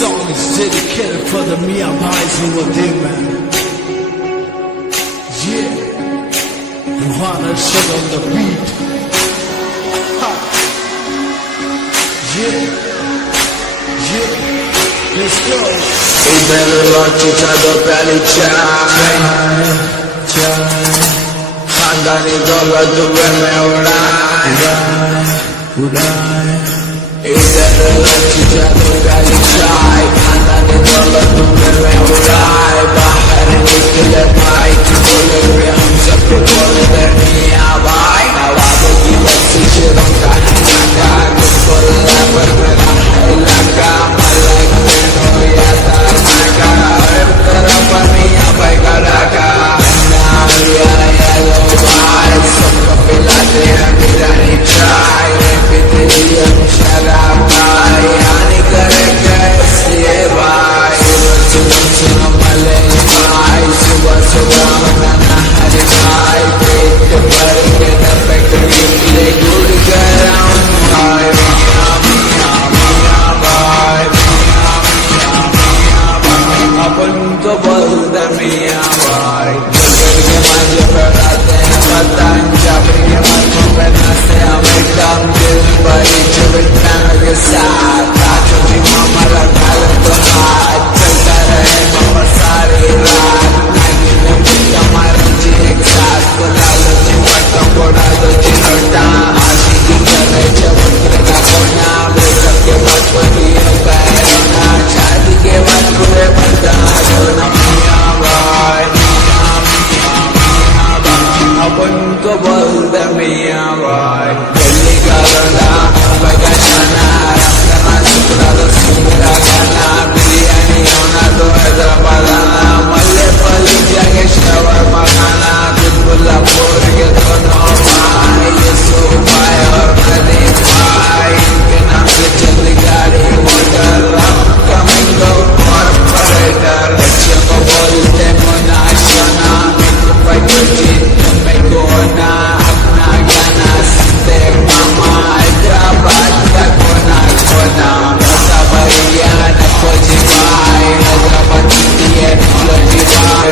song is dedicated for the Mia boys over there, man. Yeah, you wanna shit on the beat. Ha. Yeah, yeah, let's go. इधर लौटी चादर प्याली चाय खानदानी दौलत दुबई में उड़ाए इधर लौटी चादर प्याली चाय खानदानी दौलत दुबई में उड़ाए बाहर निकले भाई बोले रे हम सबको बोले दे मियां भाई नवाबों की बस्ती शेरों का इलाका किसको लापर मेरा इलाका मलाइक में या तारनाका हर तरफ मियां भाई का डाका नारिया येलो भाई सबको पिलाते हैं बिरयानी चाय पीते ही हम शराब भाई हानि करेंगे इसलिए भाई सुनो मलाइक भाई सुबह सुबह मनाना हर भाई पेट भर के डब्बे ले गुड़ गरम भाई मियां मियां मियां भाई अपन तो बोलते मियां भाई जगत के मंजे पर आते हैं पतंग चाबरी के मंचों पे नाचते हम एकदम दिल भरी चुबटान के साथ काचों की मामा लगा लो तो हाथ चलता रहे मामा सारी रात नागी में मिलता मारा जी एक साथ बुला लो जी पटों कोड़ा दो जी लौटा आशी की चले चबूतरे का कोना ब्रेकअप के बाद बनी है पैरोना शादी के बाद पूरे बंदा होना मियां भाई अपन को बोलते मियां भाई दिल्ली का लौटा मुंबई का शाना रफ्ताना सुधरा तो सुधरा गाना बिरयानी होना तो हैदराबाद आना मल्ले पली जाके शवरमा खाना बिल्कुल बोल के दोनों भाई यूसुफ भाई और प्रदीप भाई इनके नाम से चलती गाड़ी मोटर हम कमिंगो ऑपरेटर बच्चों को बोलते मुन्ना शोना भाई को जीत में कोना अपना गाना सुनते मामा हैदराबाद का कोना कोना बसा भैया न खोजी भाई हैदराबाद की है खोजी भाई